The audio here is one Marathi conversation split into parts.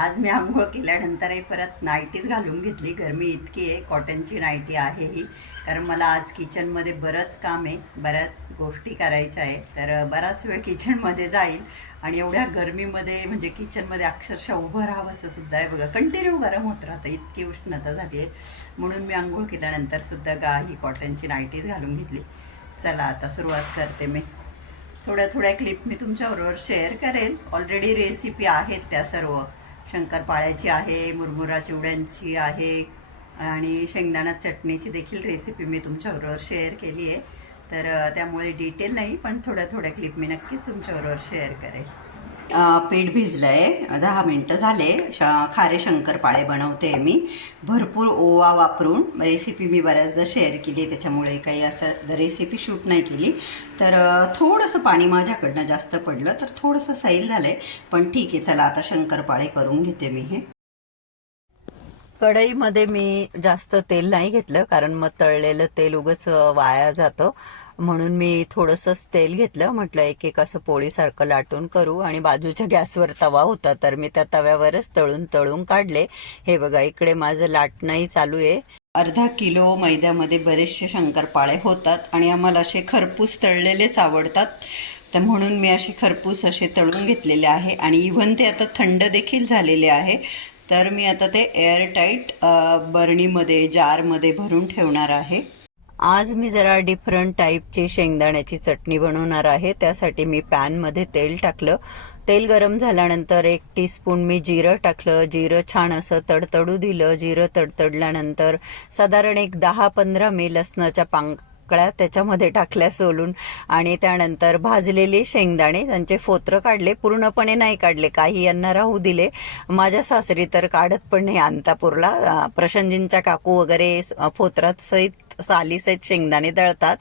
आज मी आंघोळ केल्यानंतरही परत नाईटीच घालून घेतली. गरमी इतकी आहे कॉटनची नाईटी आहे ही. कारण मला आज किचनमध्ये बरंच काम आहे बऱ्याच गोष्टी करायच्या आहे तर बराच वेळ किचनमध्ये जाईल आणि एवढ्या गरमीमध्ये म्हणजे किचनमध्ये अक्षरशः उभं राहावंसं सुद्धा आहे. बघा कंटिन्यू गरम होत राहतं इतकी उष्णता झाली आहे. म्हणून मी आंघोळ केल्यानंतर सुद्धा गा ही कॉटनची नाईटीज घालून घेतली. चला आता सुरुवात करते मी. थोड्या थोड्या क्लिप मी तुमच्याबरोबर शेअर करेन. ऑलरेडी रेसिपी आहेत त्या सर्व. शंकरपाळ्याची आहे मुरमुरा चिवड्यांची आहे आणि शेंगदाणा चटणीची देखील रेसिपी मी तुमच्याबरोबर शेअर केली आहे. तर त्यामुळे डिटेल नाही पण थोड्या थोड्या क्लिप मी नक्कीच तुमच्याबरोबर शेअर करेल. पीठ भिजलं आहे दहा मिनटं झाले. श खारे शंकरपाळे बनवते मी. भरपूर ओवा वापरून रेसिपी मी बऱ्याचदा शेअर केली. त्याच्यामुळे काही असं रेसिपी शूट नाही केली. तर थोडंसं पाणी माझ्याकडनं जास्त पडलं तर थोडंसं सैल झालं आहे पण ठीक आहे चला आता शंकरपाळे करून घेते मी हे. कढईमध्ये मी जास्त तेल नाही घेतलं कारण मग तळलेलं तेल उगच वाया जातं. म्हणून मी थोडंसंच तेल घेतलं. म्हटलं एक एक असं पोळीसारखं लाटून करू. आणि बाजूच्या गॅसवर तवा होता तर मी त्या तव्यावरच तळून तळून काढले. हे बघा इकडे माझं लाटणंही चालू आहे. अर्धा किलो मैद्यामध्ये बरेचसे शंकरपाळे होतात आणि आम्हाला असे खरपूस तळलेलेच आवडतात. तर म्हणून मी असे खरपूस असे तळून घेतलेले आहे. आणि इव्हन ते आता थंड देखील झालेले आहे. तर मी आता ते एअरटाईट बरणीमध्ये जारमध्ये भरून ठेवणार आहे. आज मी जरा डिफरंट टाईपची शेंगदाण्याची चटणी बनवणार आहे. त्यासाठी मी पॅनमध्ये तेल टाकलं. तेल गरम झाल्यानंतर एक टीस्पून मी जिरं टाकलं. जिरं छान असं तडतडू दिलं. जिरं तडतडल्यानंतर साधारण एक दहा पंधरा मी लसणाच्या पांग त्याच्यामध्ये टाकल्या सोलून. आणि त्यानंतर भाजलेले शेंगदाणे त्यांचे फोत्र काढले. पूर्णपणे नाही काढले. काही यांना राहू दिले. माझ्या सासरी तर काढत पण नाही. अंतापूरला प्रशंजींच्या काकू वगैरे फोत्रात सहित साली आहेत शेंगदाणे दळतात.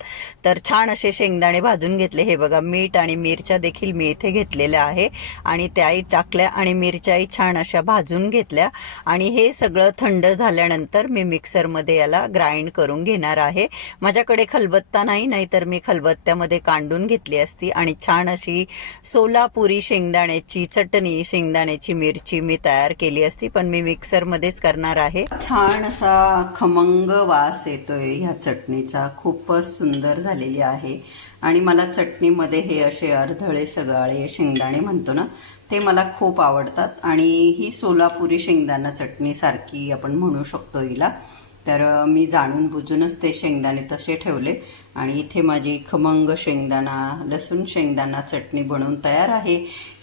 तर छान असे शेंगदाणे भाजून घेतले. हे बघा मीठ आणि मिरच्या देखील मी इथे घेतलेल्या आहे. आणि त्याही टाकल्या आणि मिरच्याही छान अशा भाजून घेतल्या. आणि हे सगळं थंड झाल्यानंतर मी मिक्सरमध्ये याला ग्राइंड करून घेणार आहे. माझ्याकडे खलबत्ता नाही नाहीतर मी खलबत्त्यामध्ये कांडून घेतली असती. आणि छान अशी सोलापुरी शेंगदाण्याची चटणी शेंगदाण्याची मिरची मी तयार केली असती. पण मी मिक्सरमध्येच करणार आहे. छान असा खमंग वास येतोय ह्या चटणीचा खूपच सुंदर झालेली आहे. आणि मला चटणीमध्ये हे असे अर्धळे सगळे शेंगदाणे म्हणतो ना ते मला खूप आवडतात. आणि ही सोलापुरी शेंगदाणा चटणीसारखी आपण म्हणू शकतो हिला. तर मी जाणून बुजूनच ते शेंगदाणे तसे ठेवले. आणि इथे माझी खमंग शेंगदाणा लसूण शेंगदाणा चटणी बनवून तयार आहे.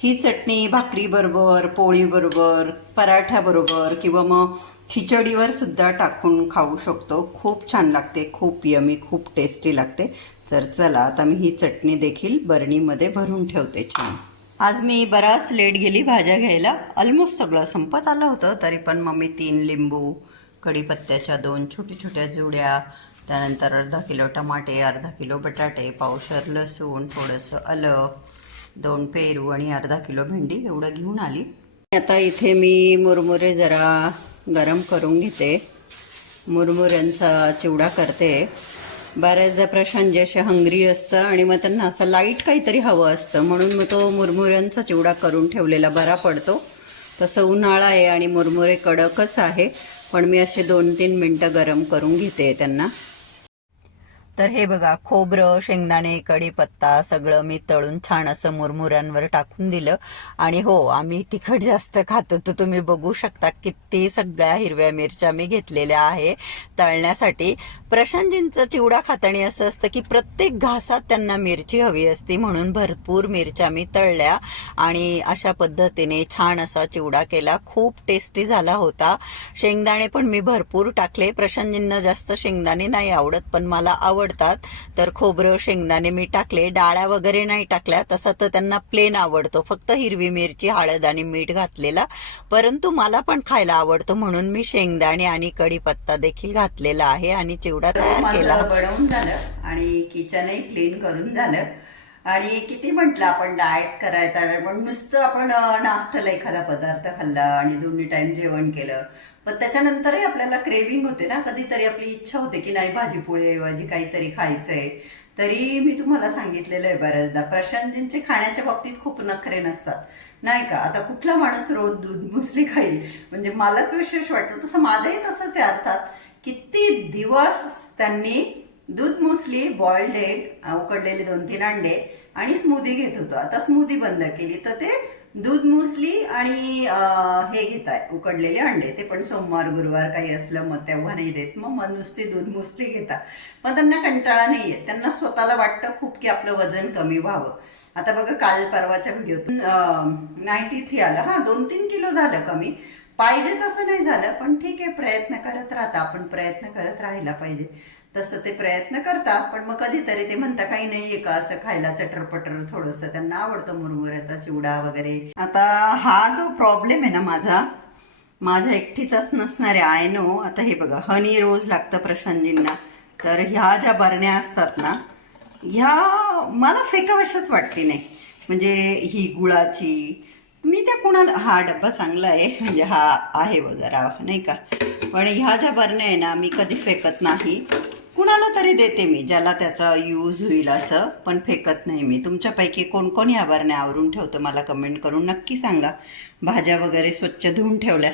ही चटणी भाकरीबरोबर पोळीबरोबर पराठ्याबरोबर किंवा मग खिचडीवर सुद्धा टाकून खाऊ शकतो. खूप छान लागते खूप यमी खूप टेस्टी लागते. तर चला आता मी ही चटणी देखील बरणीमध्ये भरून ठेवते छान. आज मी बराच लेट गेली भाज्या घ्यायला. ऑलमोस्ट सगळं संपत आलं होतं तरी पण मग मी तीन लिंबू कढीपत्त्याच्या दोन छोट्या छोट्या जुड्या त्यानंतर अर्धा किलो टमाटे अर्धा किलो बटाटे पावशर लसूण थोडंसं आलं दोन पेरू आणि अर्धा किलो भेंडी एवढं घेऊन आली. आता इथे मी मुरमुरे जरा गरम करून घेते. मुरमुऱ्यांचा चिवडा करते. बऱ्याचदा प्रशांत जसे असे हंग्री असतं आणि मग त्यांना असं लाइट काहीतरी हवं असतं. म्हणून मग तो मुरमुऱ्यांचा चिवडा करून ठेवलेला बरा पडतो. तसं उन्हाळा आहे आणि मुरमुरे कडकच आहे. पण मी असे दोन तीन मिनटं गरम करून घेते त्यांना. तर हे बघा खोबरं शेंगदाणे कढीपत्ता सगळं मी तळून छान असं मुरमुऱ्यांवर टाकून दिलं. आणि हो आम्ही तिखट जास्त खातो. तर तुम्ही बघू शकता किती सगळ्या हिरव्या मिरच्या मी घेतलेल्या आहे तळण्यासाठी. प्रशांतजींचं चिवडा खातानी असं असतं की प्रत्येक घासात त्यांना मिरची हवी असती म्हणून भरपूर मिरच्या मी तळल्या आणि अशा पद्धतीने छान असा चिवडा केला. खूप टेस्टी झाला होता. शेंगदाणे पण मी भरपूर टाकले. प्रशांतजींना जास्त शेंगदाणे नाही आवडत पण मला आवडतात. तर खोबरं शेंगदाणे मी टाकले. डाळ्या वगैरे नाही टाकल्या. तसा तर त्यांना प्लेन आवडतो. फक्त हिरवी मिरची हळद आणि मीठ घातलेला. परंतु मला पण खायला आवडतो म्हणून मी शेंगदाणे आणि कढीपत्ता देखील घातलेला आहे आणि चिवडा तयार केला. बनवून झालं आणि किचनही क्लीन करून झालं. आणि किती म्हटलं आपण डाएट करायचा पण नुसतं आपण नाश्त्याला एखादा पदार्थ खाल्ला आणि दोन्ही टाइम जेवण केलं. पण त्याच्यानंतरही आपल्याला क्रेविंग होते ना कधीतरी आपली इच्छा होते की नाही भाजी पोळीऐवजी काहीतरी खायचंय. तरी मी तुम्हाला सांगितलेलं आहे बऱ्याचदा प्रशांतजींचे खाण्याच्या बाबतीत खूप नखरे नसतात. नाही का? आता कुठला माणूस रोज दूध मुसली खाईल? म्हणजे मलाच विशेष वाटतं. तसं माझंही तसंच आहे अर्थात. किती दिवस त्यांनी दूध मुसली बॉइल्ड एग उकडलेले दोन तीन अंडे आणि स्मूदी घेत होतो. आता स्मूदी बंद केली तर ते दूध मुसली आणि हे घेत आहे उकडलेले अंडे. ते पण सोमवार गुरुवार काही असलं मग तेव्हा नाही देत. मग मग नुसती दूध मुसली घेतात. मग त्यांना कंटाळा नाही येत त्यांना स्वतःला वाटतं खूप की आपलं वजन कमी व्हावं. आता बघा काल परवाच्या व्हिडिओत नाईन्टी थ्री आलं. हा दोन तीन किलो झालं कमी. पाहिजे तसं नाही झालं पण ठीक आहे प्रयत्न करत राहता आपण प्रयत्न करत राहायला पाहिजे. तसं ते प्रयत्न करता पण मग कधीतरी ते म्हणता काही नाहीये का असं खायला चटरपटर थोडंसं त्यांना आवडतं मुरमुऱ्याचा चिवडा वगैरे. आता हा जो प्रॉब्लेम आहे ना माझा माझ्या एकटीचाच नसणारे आय नो आता हे बघा हनी रोज लागतं प्रशांतजींना तर ह्या ज्या बरण्या असतात ना ह्या मला फेकावशाच वाटते नाही. म्हणजे ही गुळाची मी त्या कुणाला हा डब्बा चांगला आहे म्हणजे हा आहे व जरा नाही का? पण ह्या ज्या बरण्या आहे ना मी कधी फेकत नाही. कुणाला तरी देते मी ज्याला त्याचा यूज होईल असं पण फेकत नाही मी. तुमच्यापैकी कोण कोण ह्या बरण्या आवरून ठेवतं मला कमेंट करून नक्की सांगा. भाज्या वगैरे स्वच्छ धुवून ठेवल्या.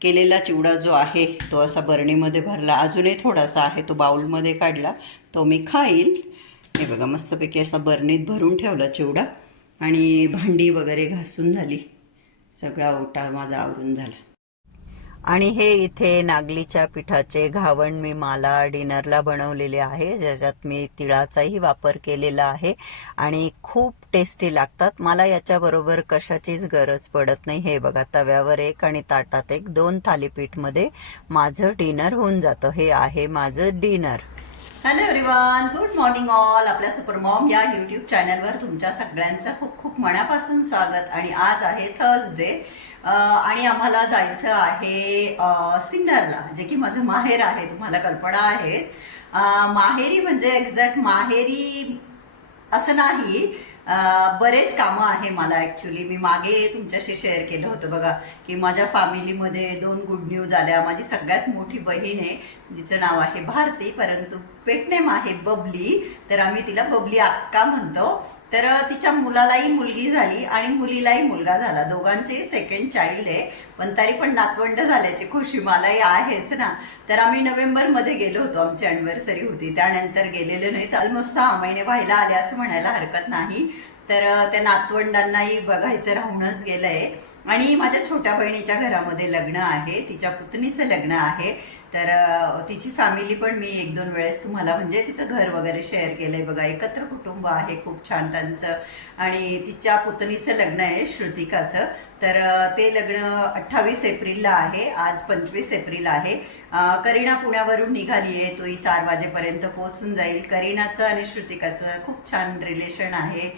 केलेला चिवडा जो आहे तो असा बरणीमध्ये भरला. अजूनही थोडासा आहे तो बाउलमध्ये काढला. तो मी खाईल. हे बघा मस्तपैकी असा बरणीत भरून ठेवला चिवडा. आणि भांडी वगैरे घासून झाली. सगळा ओटा माझा आवरून झाला. आणि हे इथे नागलीच्या पिठाचे घावण मी मला डिनरला बनवलेले आहे. ज्याच्यात मी तिळाचाही वापर केलेला आहे आणि खूप टेस्टी लागतात. मला याच्याबरोबर कशाचीच गरज पडत नाही. हे बघा तव्यावर एक आणि ताटात एक दोन थालीपीठमध्ये माझं डिनर होऊन जातं. हे आहे माझं dinner. Hello everyone good morning all आपल्या सुपर मॉम या यूट्यूब चॅनलवर तुमच्या सगळ्यांचं खूप खूप मनापासून स्वागत. आणि आज आहे थर्सडे आणि आम्हाला जायचं आहे सिन्नरला जे की माझं माहेर आहे तुम्हाला कल्पना आहेच. माहेरी म्हणजे एक्झॅक्ट माहेरी असं नाही. बरेच कामं आहे मला ॲक्च्युली मी मागे तुमच्याशी शेअर केलं होतं बघा की माझ्या फॅमिलीमध्ये दोन गुड न्यूज आल्या. माझी सगळ्यात मोठी बहीण आहे जिचं नाव आहे भारती परंतु पेटनेम आहे बबली तर आम्ही तिला बबली अक्का म्हणतो. तर तिच्या मुलालाही मुलगी झाली आणि मुलीलाही मुलगा झाला. दोघांचे सेकंड चाइल्ड आहे. पण तरी पण नातवंड झाल्याची खुशी मलाही आहेच ना. तर आम्ही नोव्हेंबरमध्ये गेलो होतो. आमची अॅनिव्हर्सरी होती. त्यानंतर गेलेलो नाही तर ऑलमोस्ट सहा महिने व्हायला आले असं म्हणायला हरकत नाही. तर त्या नातवंडांनाही बघायचं राहूनच गेलंय. आणि माझ्या छोट्या बहिणीच्या घरामध्ये लग्न आहे. तिच्या पुतणीचं लग्न आहे. तर तिची फॅमिली पण मी एक दोन वेळेस तुम्हाला म्हणजे तिचं घर वगैरे शेअर केलंय बघा. एकत्र कुटुंब आहे खूप छान त्यांचं. आणि तिच्या पुतणीचं लग्न आहे श्रुतिकाचं. तर ते लग्न अठ्ठावीस एप्रिलला आहे. आज पंचवीस एप्रिल आहे. करीना पुण्यावरून निघाली आहे. तोही चार वाजेपर्यंत पोहोचून जाईल. करीनाचं आणि श्रुतिकाचं खूप छान रिलेशन आहे.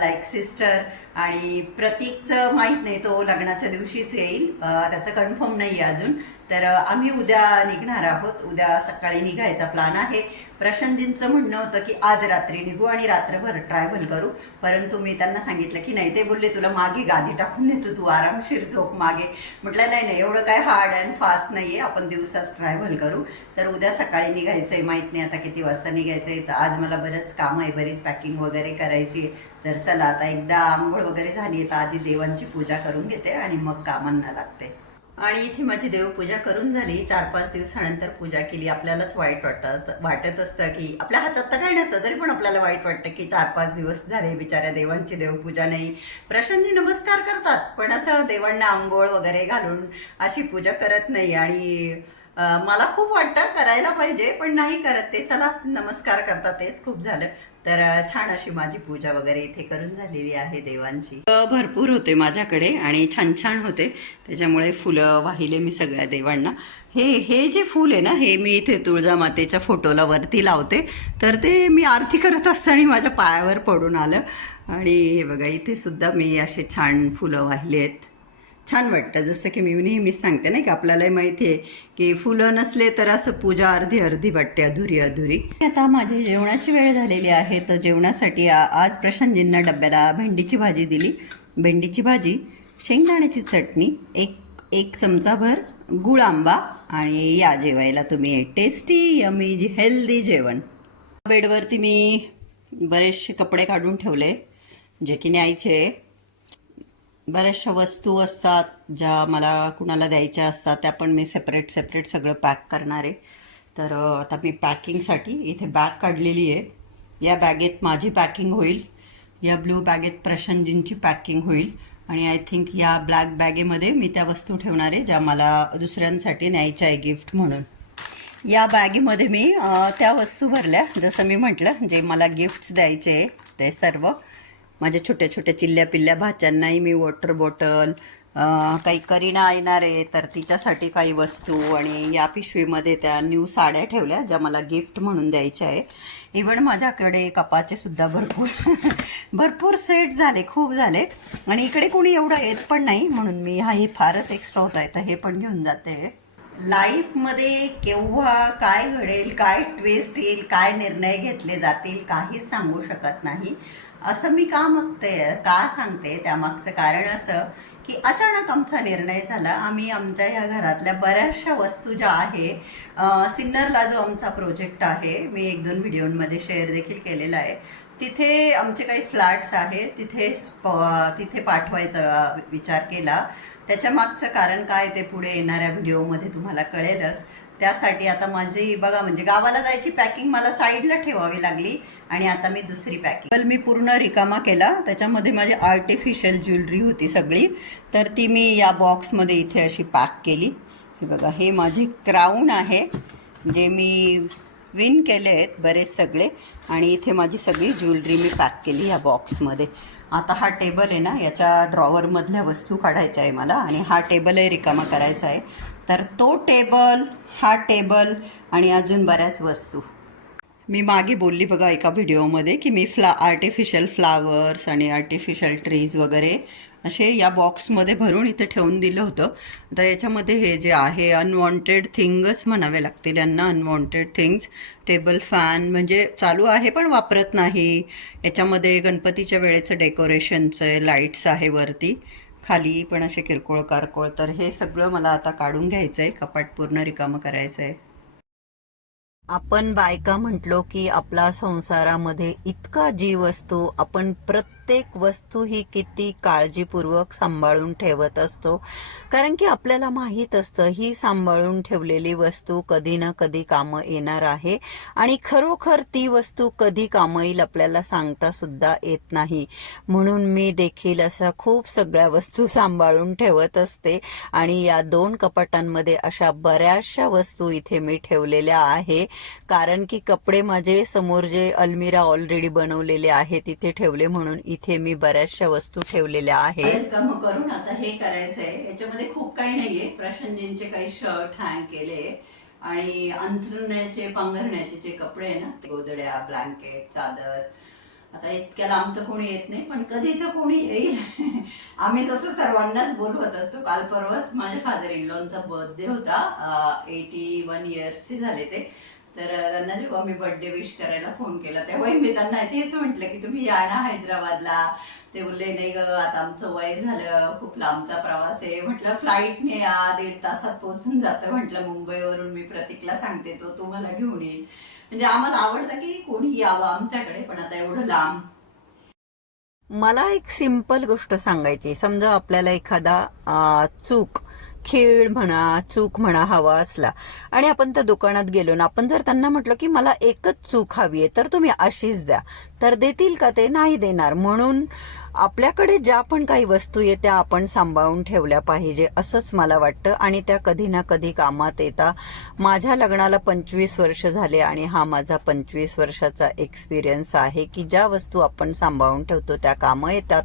लाईक सिस्टर आणि प्रतीकचं माहीत नाही तो लग्नाच्या दिवशीच येईल. त्याचं कन्फर्म नाही अजून. तर आम्ही उद्या निघणार आहोत. उद्या सकाळी निघायचा प्लॅन आहे. प्रशांतजींचं म्हणणं होतं की आज रात्री निघू आणि रात्रभर ट्रॅव्हल करू. परंतु मी त्यांना सांगितलं की नाही ते बोलले तुला मागे गादी टाकून देतो तू आरामशीर झोप मागे. म्हटलं नाही नाही एवढं काय हार्ड अँड फास्ट नाही आहे आपण दिवसाच ट्रॅव्हल करू. तर उद्या सकाळी निघायचं आहे माहीत नाही आता किती वाजता निघायचं आहे तर आज मला बरंच कामं आहे बरीच पॅकिंग वगैरे करायची आहे. तर चला आता एकदा आंघोळ वगैरे झाली आहे तर आधी देवांची पूजा करून घेते आणि मग कामांना लागते. आणि इथे माझी देवपूजा करून झाली. चार पाच दिवसानंतर पूजा केली. आपल्यालाच वाईट वाटत वाटत असतं की आपल्या हातात तर काही नसतं तरी पण आपल्याला वाईट वाटतं की चार पाच दिवस झाले बिचाऱ्या देवांची देवपूजा नाही. प्रशांतजी नमस्कार करतात पण असं देवांना आंघोळ वगैरे घालून अशी पूजा करत नाही. आणि मला खूप वाटतं करायला पाहिजे पण नाही करत. ते चला नमस्कार करतात तेच खूप झालं. तर छान अशी माझी पूजा वगैरे इथे करून झालेली आहे देवांची. भरपूर होते माझ्याकडे आणि छान छान होते. त्याच्यामुळे फुलं वाहिले मी सगळ्या देवांना. हे हे जे फूल आहे ना हे मी इथे तुळजामातेच्या फोटोला वरती लावते. तर ते मी आरती करत असताना माझ्या पायावर पडून आलं. आणि हे बघा इथे सुद्धा मी असे छान फुलं वाहिले आहेत. छान वाटतं. जसं की मी नेहमीच सांगते नाही का? आपल्यालाही माहिती आहे की फुलं नसले तर असं पूजा अर्धी अर्धी वाटते अधुरी अधुरी. आता माझी जेवणाची वेळ झालेली आहे तर जेवणासाठी आज प्रशांतजींना डब्याला भेंडीची भाजी दिली. भेंडीची भाजी शेंगदाण्याची चटणी एक एक चमचाभर गुळ आंबा आणि या जेवायला तुम्ही टेस्टी यमी जी हेल्दी जेवण. बेडवरती मी बरेचसे कपडे काढून ठेवले जे की न्यायचे. बऱ्याचशा वस्तू असतात ज्या मला कुणाला द्यायच्या असतात त्या पण मी सेपरेट सेपरेट सगळं पॅक करणार आहे. तर आता मी पॅकिंगसाठी इथे बॅग काढलेली आहे. या बॅगेत माझी पॅकिंग होईल. या ब्लू बॅगेत प्रशांतजींची पॅकिंग होईल. आणि आय थिंक या ब्लॅक बॅगेमध्ये मी त्या वस्तू ठेवणार आहे ज्या मला दुसऱ्यांसाठी न्यायच्या आहे गिफ्ट म्हणून. या बॅगेमध्ये मी त्या वस्तू भरल्या. जसं मी म्हटलं जे मला गिफ्ट्स द्यायचे आहे ते सर्व. माझ्या छोट्या छोट्या चिल्ल्या पिल्ल्या भाच्यांनाही मी वॉटर बॉटल काही करीना येणार आहे तर तिच्यासाठी काही वस्तू आणि या पिशवीमध्ये त्या न्यू साड्या ठेवल्या ज्या मला गिफ्ट म्हणून द्यायच्या आहे. इवन माझ्याकडे कपाचे सुद्धा भरपूर भरपूर सेट झाले खूप झाले. आणि इकडे कोणी एवढं येत पण नाही म्हणून मी हा हे फारच एक्स्ट्रा होत आहे तर हे पण घेऊन जाते. लाईफमध्ये केव्हा काय घडेल काय ट्विस्ट येईल काय निर्णय घेतले जातील काहीच सांगू शकत नाही. असं मी का मागते का सांगते? त्यामागचं कारण असं की अचानक आमचा निर्णय झाला. आम्ही आमच्या या घरातल्या बऱ्याचशा वस्तू ज्या आहे सिन्नरला जो आमचा प्रोजेक्ट आहे मी एक दोन व्हिडिओमध्ये शेअर देखील केलेला आहे. तिथे आमचे काही फ्लॅट्स आहेत. तिथे तिथे पाठवायचा विचार केला. त्याच्या मागचं कारण काय ते पुढे येणाऱ्या व्हिडिओमध्ये तुम्हाला कळेलच. त्यासाठी आता माझी बघा म्हणजे गावाला जायची पॅकिंग मला साईडला ठेवावी लागली. आणि आता मी दुसरी पॅकिंग मी पूर्ण रिकामा केला. त्याच्यामध्ये माझी आर्टिफिशियल ज्वेलरी होती सगळी. तर ती मी या बॉक्समध्ये इथे अशी पॅक केली. हे बघा हे माझी क्राऊन आहे जे मी विन केले आहेत बरेच सगळे. आणि इथे माझी सगळी ज्वेलरी मी पॅक केली या बॉक्समध्ये आता हा टेबल आहे ना याच्या ड्रॉवरमधल्या वस्तू काढायच्या आहे मला. आणि हा टेबलही रिकामा करायचा आहे. तर तो टेबल हा टेबल आणि अजून बऱ्याच वस्तू. मी मागे बोलली बघा एका व्हिडिओमध्ये की मी फ्ला आर्टिफिशियल फ्लावर्स आणि आर्टिफिशियल ट्रीज वगैरे असे या बॉक्समध्ये भरून इथे ठेवून दिलं होतं. तर याच्यामध्ये हे जे आहे अनवॉन्टेड थिंगच म्हणावे लागतील यांना अनवॉन्टेड थिंग्स टेबल फॅन म्हणजे चालू आहे पण वापरत नाही. याच्यामध्ये गणपतीच्या वेळेचं डेकोरेशनचं लाईट्स आहे वरती. खाली पण असे किरकोळ कारकोळ तर हे सगळं मला आता काढून घ्यायचं आहे कपाट पूर्ण रिकामं करायचं आहे आपण बायका म्हटलो की आपला संसारामध्ये इतका जीव असतो आपण प्रत्येक प्रत्येक वस्तू ही किती काळजीपूर्वक सांभाळून ठेवत असतो. कारण की आपल्याला माहीत असतं ही सांभाळून ठेवलेली वस्तू कधी ना कधी कामं येणार आहे. आणि खरोखर ती वस्तू कधी कामं येईल आपल्याला सांगता सुद्धा येत नाही. म्हणून मी देखील अशा खूप सगळ्या वस्तू सांभाळून ठेवत असते. आणि या दोन कपाटांमध्ये अशा बऱ्याचशा वस्तू इथे मी ठेवलेल्या आहे. कारण की कपडे माझे समोर जे अल्मिरा ऑलरेडी बनवलेले आहे तिथे ठेवले म्हणून इथे मी बऱ्याचशा वस्तू ठेवलेल्या आहेत. काम करून आता हे करायचंय. याच्यामध्ये खूप काही नाहीये. प्रशांतजींचे काही शर्ट हँग केले. आणि अंथरुण्याचे पांघरण्याचे जे कपडे आहे ना गोदड्या ब्लँकेट चादर. आता इतक्या लांब तर कोणी येत नाही पण कधी तर कोणी येईल. आम्ही तसं सर्वांनाच बोलवत असतो. काल परवाच माझ्या फादर इन लॉनचा बर्थडे होता एटी वन इयर्सचे झाले ते. तर त्यांना जेव्हा मी बर्थडे विश करायला फोन केला. तेव्हाही मी त्यांना तेच म्हटलं की तुम्ही या ना हैदराबादला. ते बोलले नाही ग आता आमचं वय झालं खूप लांबचा प्रवास आहे. म्हटलं फ्लाईटने या दीड तासात पोहोचून जातं म्हटलं मुंबईवरून मी प्रतीकला सांगते तो तुम्हाला घेऊन येईल. म्हणजे आम्हाला आवडतं की कोणी यावं आमच्याकडे पण आता एवढं लांब. मला एक सिंपल गोष्ट सांगायची. समजा आपल्याला एखादा आ, चूक खेळ म्हणा चूक म्हणा हवा असला आणि आपण त्या दुकानात गेलो ना आपण जर त्यांना म्हटलं की मला एकच चूक हवी आहे तर तुम्ही अशीच द्या. तर देतील का ते? नाही देणार. म्हणून आपल्याकडे ज्या पण काही वस्तू आहे त्या आपण सांभाळून ठेवल्या पाहिजे असंच मला वाटतं. आणि त्या कधी ना कधी कामात येता. माझ्या लग्नाला पंचवीस वर्ष झाले आणि हा माझा पंचवीस वर्षाचा एक्सपिरियन्स आहे की ज्या वस्तू आपण सांभाळून ठेवतो त्या कामं येतात.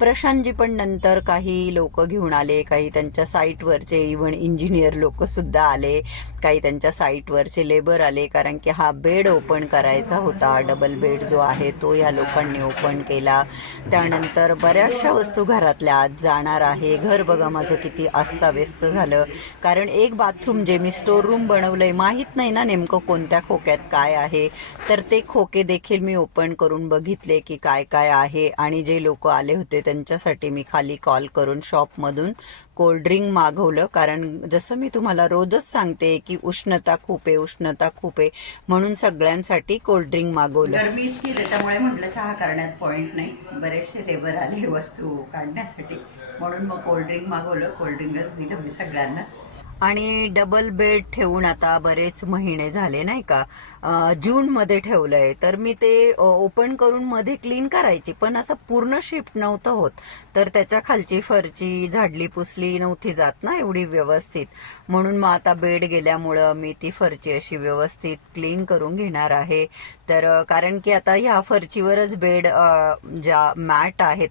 प्रशांतजी पण नंतर काही लोक घेऊन आले काही त्यांच्या साईटवरचे इव्हन इंजिनियर लोकसुद्धा आले काही त्यांच्या साईटवरचे लेबर आले कारण की हा बेड ओपन करायचा होता. डबल बेड जो आहे तो या लोकांनी ओपन केला. त्यानंतर बऱ्याचशा वस्तू घरातल्या आत जाणार आहे. घर बघा माझं किती अस्ताव्यस्त झालं. कारण एक बाथरूम जे मी स्टोर रूम बनवलंय माहीत नाही ना नेमकं कोणत्या खोक्यात काय आहे. तर ते खोके देखील मी ओपन करून बघितले की काय काय आहे. आणि जे लोक आले होते त्यांच्यासाठी मी खाली कॉल करून शॉपमधून कोल्ड्रिंक मागवलं. कारण जसं मी तुम्हाला रोजच सांगते की उष्णता खूप आहे उष्णता खूप आहे. म्हणून सगळ्यांसाठी कोल्ड्रिंक मागवलं. त्यामुळे म्हटलं चहा करण्यात पॉईंट नाही. बरेचसे लेबर आले वस्तू काढण्यासाठी. म्हणून मग कोल्ड्रिंक मागवलं. कोल्ड्रिंकच दिलं मी सगळ्यांना. आणि डबल बेड ठेवून आता बरेच महिने झाले नाही का? जूनमध्ये ठेवलं ठेवलंय. तर मी ते ओपन करून मध्ये क्लीन करायची. पण असं पूर्ण शिफ्ट नव्हतं होत. तर त्याच्या खालची फरची झाडली पुसली नव्हती जात ना एवढी व्यवस्थित. म्हणून मग आता बेड गेल्यामुळं मी ती फरची अशी व्यवस्थित क्लीन करून घेणार आहे. तर कारण की आता ह्या फरचीवरच बेड ज्या मॅट आहेत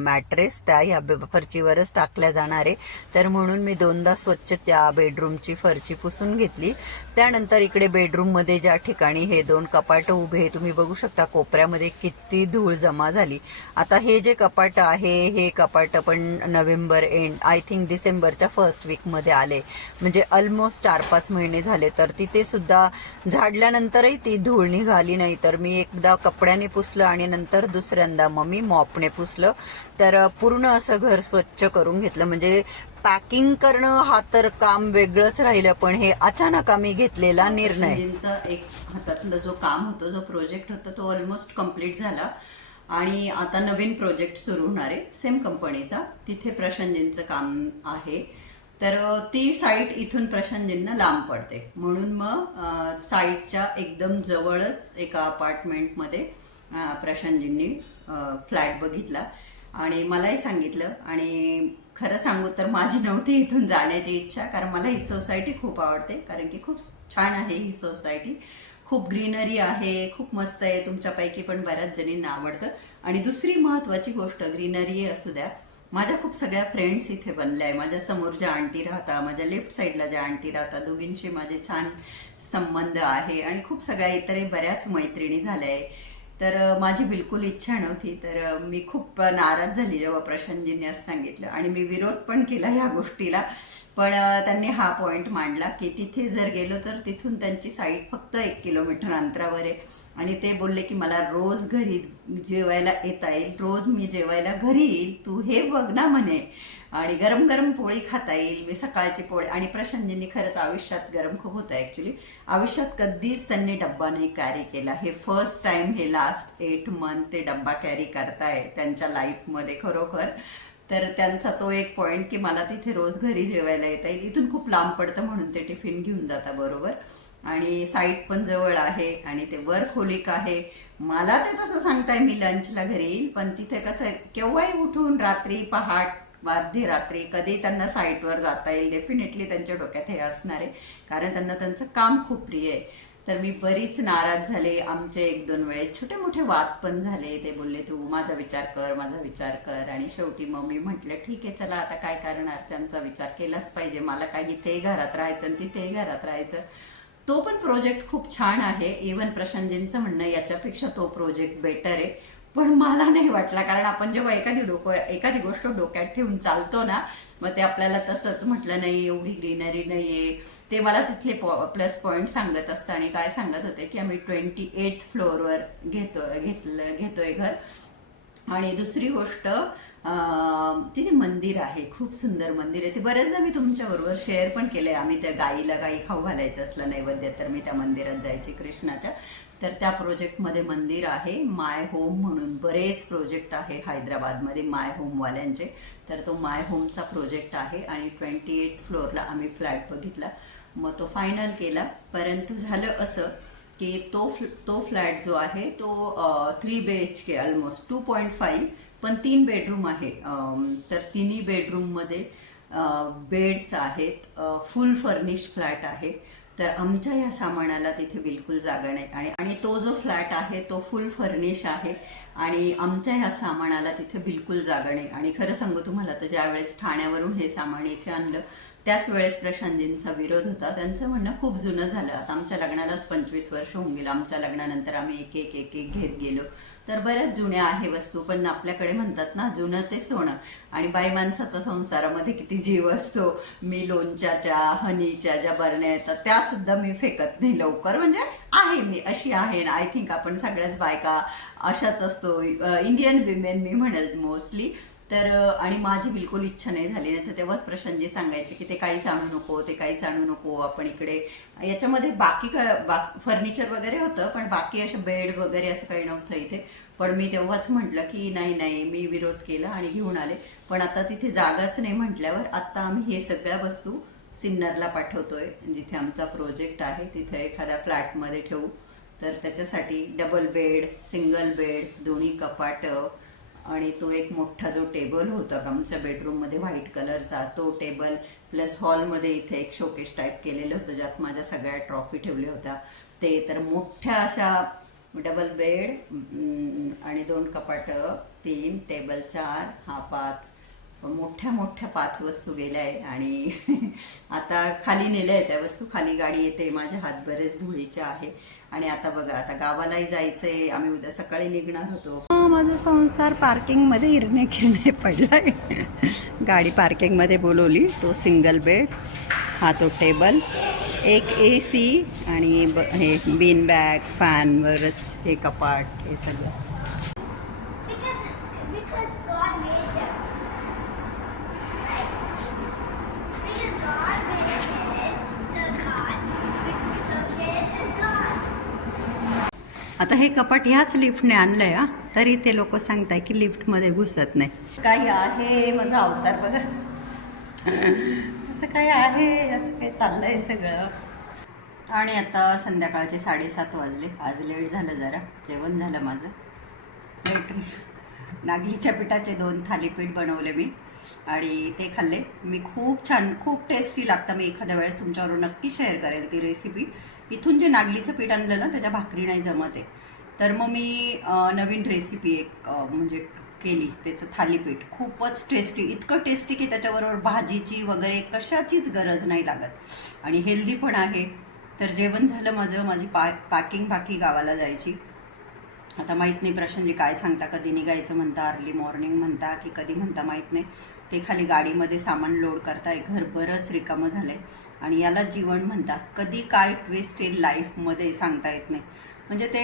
मॅट्रेस त्या ह्या बे- फरचीवरच टाकल्या जाणार आहे. तर म्हणून मी दोनदा स्वच्छ त्या बेडरूमची फरची पुसून घेतली. त्यानंतर इकडे बेडरूममध्ये ज्या ठिकाणी हे दोन कपाट उभे तुम्ही बघू शकता कोपऱ्यामध्ये किती धूळ जमा झाली. आता हे जे कपाट आहे हे कपाट पण नोव्हेंबर एंड आय थिंक डिसेंबरच्या फर्स्ट वीकमध्ये आले. म्हणजे ऑलमोस्ट चार पाच महिने झाले तर तिथे सुद्धा झाडल्यानंतरही ती धूळ निघाली नाही. तर मी एकदा कपड्याने पुसलं आणि नंतर दुसऱ्यांदा मग मी मॉपने पुसलं. तर पूर्ण असं घर स्वच्छ करून घेतलं. म्हणजे पॅकिंग करणं हा तर काम वेगळंच राहिलं पण हे अचानक आम्ही घेतलेला निर्णय. एक हातातलं जो काम होतो जो प्रोजेक्ट होता तो ऑलमोस्ट कंप्लीट झाला. आणि आता नवीन प्रोजेक्ट सुरू होणार आहे सेम कंपनीचा तिथे प्रशांतजींचं काम आहे. तर ती साईट इथून प्रशांतजींना लांब पडते. म्हणून मग साईटच्या एकदम जवळच एका अपार्टमेंटमध्ये प्रशांतजींनी फ्लॅट बघितला. आणि मलाही सांगितलं. आणि खरं सांगू तर माझी नव्हती इथून जाण्याची इच्छा कारण मला ही सोसायटी खूप आवडते कारण की खूप छान आहे ही सोसायटी. खूप ग्रीनरी आहे खूप मस्त आहे तुमच्यापैकी पण बऱ्याच जणींना आवडतं. आणि दुसरी महत्त्वाची गोष्ट ग्रीनरी असू द्या. माझ्या खूप सगळ्या फ्रेंड्स इथे बनल्या आहे. माझ्यासमोर ज्या आंटी राहतात माझ्या लेफ्ट साईडला ज्या आंटी राहतात दोघींशी माझे छान संबंध आहे. आणि खूप सगळ्या इतरही बऱ्याच मैत्रिणी झाल्या आहे. तर माझी बिलकुल इच्छा नव्हती. तर मी खूप नाराज झाली जेव्हा प्रशांतजींनी असं सांगितलं. आणि मी विरोध पण केला ह्या गोष्टीला. पण त्यांनी हा पॉईंट मांडला की तिथे जर गेलो तर तिथून त्यांची साईट फक्त एक किलोमीटर अंतरावर आहे. आणि ते बोलले की मला रोज घरी जेवायला येता येईल. रोज मी जेवायला घरी येईल. तू हे बघ ना म्हणे. आणि गरम गरम पोळी खाता येईल. मी सकाळची पोळी आणि प्रशांतजींनी खरंच आयुष्यात गरम खूप होतं ॲक्च्युली आयुष्यात कधीच त्यांनी डब्बा नाही कॅरी केला. हे फर्स्ट टाइम हे लास्ट एट मंथ ते डब्बा कॅरी करताय त्यांच्या लाईफमध्ये खरोखर. तर त्यांचा तो एक पॉईंट की मला तिथे रोज घरी जेवायला येता येईल. इथून खूप लांब पडतं म्हणून ते टिफिन घेऊन जाता बरोबर. आणि साईट पण जवळ आहे आणि ते वर्क होलिक आहे. मला ते तसं सांगताय मी लंचला घरी येईल. पण तिथे कसं केव्हाही उठून रात्री पहाट अर्धी रात्री कधी त्यांना साईटवर जाता येईल डेफिनेटली त्यांच्या डोक्यात हे असणार आहे. कारण त्यांना त्यांचं काम खूप प्रिय आहे. तर मी बरीच नाराज झाले. आमचे एक दोन वेळेस छोटे मोठे वाद पण झाले. ते बोलले तू माझा विचार कर माझा विचार कर. आणि शेवटी मग मी म्हटलं ठीक आहे चला आता काय करणार? त्यांचा विचार केलाच पाहिजे. मला काय इथेही घरात राहायचं आणि तिथेही घरात राहायचं. तो पण प्रोजेक्ट खूप छान आहे. इवन प्रशांतजींचं म्हणणं याच्यापेक्षा तो प्रोजेक्ट बेटर आहे. पण मला नाही वाटला कारण आपण जेव्हा एखादी डोकं एखादी गोष्ट डोक्यात ठेवून चालतो ना मग ते आपल्याला तसंच म्हटलं नाही एवढी ग्रीनरी नाही आहे ते मला तिथले प्लस पॉईंट सांगत असतं आणि काय सांगत होते की आम्ही ट्वेंटी एट फ्लोअरवर घेतो घेतलं घेतोय घर. आणि दुसरी गोष्ट तिथे मंदिर आहे खूप सुंदर मंदिर आहे. ते बऱ्याचदा मी तुमच्याबरोबर शेअर पण केले आम्ही त्या गाईला गाई खाऊ घालायचं असलं नैवेद्य तर मी त्या मंदिरात जायची कृष्णाच्या. तर त्या प्रोजेक्टमध्ये मंदिर आहे माय होम म्हणून बरेच प्रोजेक्ट आहे हैदराबादमध्ये माय होमवाल्यांचे. तर तो माय होमचा प्रोजेक्ट आहे आणि ट्वेंटी एट फ्लोअरला आम्ही फ्लॅट बघितला. मग तो फायनल केला. परंतु झालं असं की तो फ्ल तो फ्लॅट जो आहे तो three B H K almost two point five पण तीन बेडरूम आहे. तर तिन्ही बेडरूममध्ये बेड्स आहेत फुल फर्निश फ्लॅट आहे. तर आमच्या या सामानाला तिथे बिलकुल जागा नाही. आणि आणि तो जो फ्लॅट आहे तो फुल फर्निश आहे. आणि आमच्या ह्या सामानाला तिथे बिलकुल जागा नाही. आणि खरं सांगू तुम्हाला तर ज्या वेळेस ठाण्यावरून हे सामान इथे आणलं त्याच वेळेस प्रशांतजींचा विरोध होता. त्यांचं म्हणणं खूप जुनं झालं. आता आमच्या लग्नालाच पंचवीस वर्ष होऊन गेलं. आमच्या लग्नानंतर आम्ही एक एक एक एक घेत गेलो. तर बऱ्याच जुन्या आहे वस्तू पण आपल्याकडे म्हणतात ना जुनं ते सोनं. आणि बाई माणसाचा संसारामध्ये किती जीव असतो. मी लोणच्याच्या हनीच्या ज्या बरण्या येतात त्या सुद्धा मी फेकत नाही लवकर. म्हणजे आहे मी अशी आहे. ना आय थिंक आपण सगळ्याच बायका अशाच असतो. इंडियन विमेन मी म्हणेल मोस्टली तर आणि माझी बिलकुल इच्छा नाही झाली. नाही तर तेव्हाच प्रशांतजी सांगायचे की ते काहीच आणू नको ते काहीच आणू नको आपण इकडे. याच्यामध्ये बाकी काय बा फर्निचर वगैरे होतं पण बाकी असे बेड वगैरे असं काही नव्हतं इथे. पण मी तेव्हाच म्हटलं की नाही नाही मी विरोध केला आणि घेऊन आले. पण आता तिथे जागाच नाही म्हटल्यावर आत्ता आम्ही हे सगळ्या वस्तू सिन्नरला पाठवतोय. जिथे आमचा प्रोजेक्ट आहे तिथे एखाद्या फ्लॅटमध्ये ठेवू. तर त्याच्यासाठी डबल बेड सिंगल बेड दोन्ही कपाट आणि तो एक मोठा जो टेबल होता आमच्या बेडरूममध्ये व्हाईट कलरचा तो टेबल प्लस हॉलमध्ये इथे एक शोकेश टाईप केलेलं होतं ज्यात माझ्या सगळ्या ट्रॉफी ठेवल्या होत्या. ते तर मोठ्या अशा डबल बेड आणि दोन कपाट तीन टेबल चार हा पाच मोठ्या मोठ्या पाच वस्तू गेल्या आहे आणि आता खाली नेल्या आहे त्या वस्तू खाली गाडी येते. माझ्या हात बरेच धुळीच्या आहे. आणि आता बघा आता गावालाही जायचं आहे आम्ही उद्या सकाळी निघणार होतो. माझा संसार पार्किंगमध्ये इरणे किरणे पडलाय. गाडी पार्किंगमध्ये बोलवली. तो सिंगल बेड हा तो टेबल एक ए सी आणि ब हे बीन बॅग फॅनवरच हे कपाट हे सगळं. कपाट ह्याच लिफ्टने आणलंय हा. तरी ते लोक सांगताय की लिफ्टमध्ये घुसत नाही. काही आहे माझा अवतार बघा. असं काही आहे असं काही चाललंय सगळं. आणि आता संध्याकाळचे साडेसात वाजले. आज लेट झालं जरा. जेवण झालं माझं. लेट. नागलीच्या पिठाचे दोन थालीपीठ बनवले मी आणि ते खाल्ले. मी खूप छान खूप टेस्टी लागतं. मी एखाद्या वेळेस तुमच्यावर नक्की शेअर करेल ती रेसिपी इथून जे नागलीचं पीठ आणलं ना त्याच्या भाकरी नाही जमत आहे. तर मग मी नवीन रेसिपी एक म्हणजे केली त्याचं थालीपीठ. खूपच टेस्टी इतकं टेस्टी की त्याच्याबरोबर भाजीची वगैरे कशाचीच गरज नाही लागत. आणि हेल्दी पण आहे. तर जेवण झालं माझं माझी पा पॅकिंग बाकी गावाला जायची. आता माहीत नाही प्रशांतजी काय सांगता कधी निघायचं म्हणता अर्ली मॉर्निंग म्हणता की कधी म्हणता माहीत नाही. ते खाली गाडीमध्ये सामान लोड करताय घर बरंच रिकामं झालं आहे आणि याला जीवन म्हणता. कधी काय ट्विस्ट येईल लाईफमध्ये सांगता येत नाही. म्हणजे ते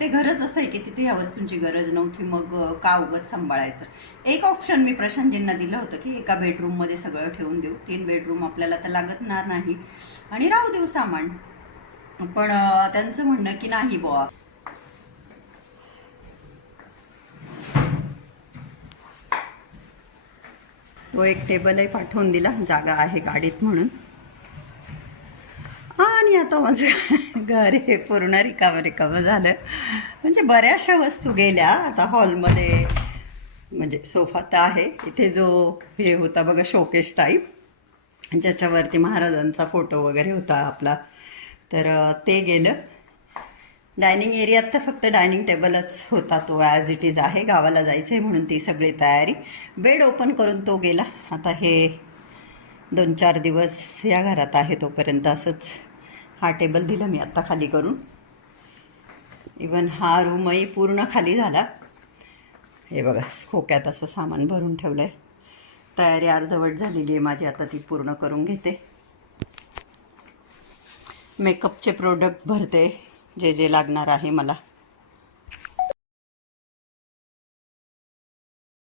ते घरच असं आहे की तिथे ह्या वस्तूंची गरज नव्हती मग का उगत सांभाळायचं? एक ऑप्शन मी प्रशांतजींना दिलं होतं की एका बेडरूममध्ये सगळं ठेवून देऊ. तीन बेडरूम आपल्याला तर लागणार नाही. आणि राहू देऊ सामान. पण त्यांचं म्हणणं की नाही बुवा. तो एक टेबलही पाठवून दिला. जागा आहे गाडीत म्हणून. आणि आता माझं घर हे पूर्ण रिकामं रिकामं झालं. म्हणजे बऱ्याचशा वस्तू गेल्या. आता हॉलमध्ये म्हणजे सोफा तर आहे. इथे जो हे होता बघा शोकेश टाईप ज्याच्यावरती महाराजांचा फोटो वगैरे होता आपला. तर ते गेलं. डायनिंग एरियात तर फक्त डायनिंग टेबलच होता तो ॲज इट इज आहे. गावाला जायचं आहे म्हणून ती सगळी तयारी. बेड ओपन करून तो गेला. आता हे दोन चार दिवस या घरात आहे तोपर्यंत असंच. हा टेबल दिला मी आत्ता खाली करून. इवन हा रूमही पूर्ण खाली झाला. हे बघा खोक्यात असं सामान भरून ठेवलं आहे तयारी अर्धवट झालेली आहे माझी आता ती पूर्ण करून घेते. मेकअपचे प्रोडक्ट भरते जे जे लागणार आहे मला.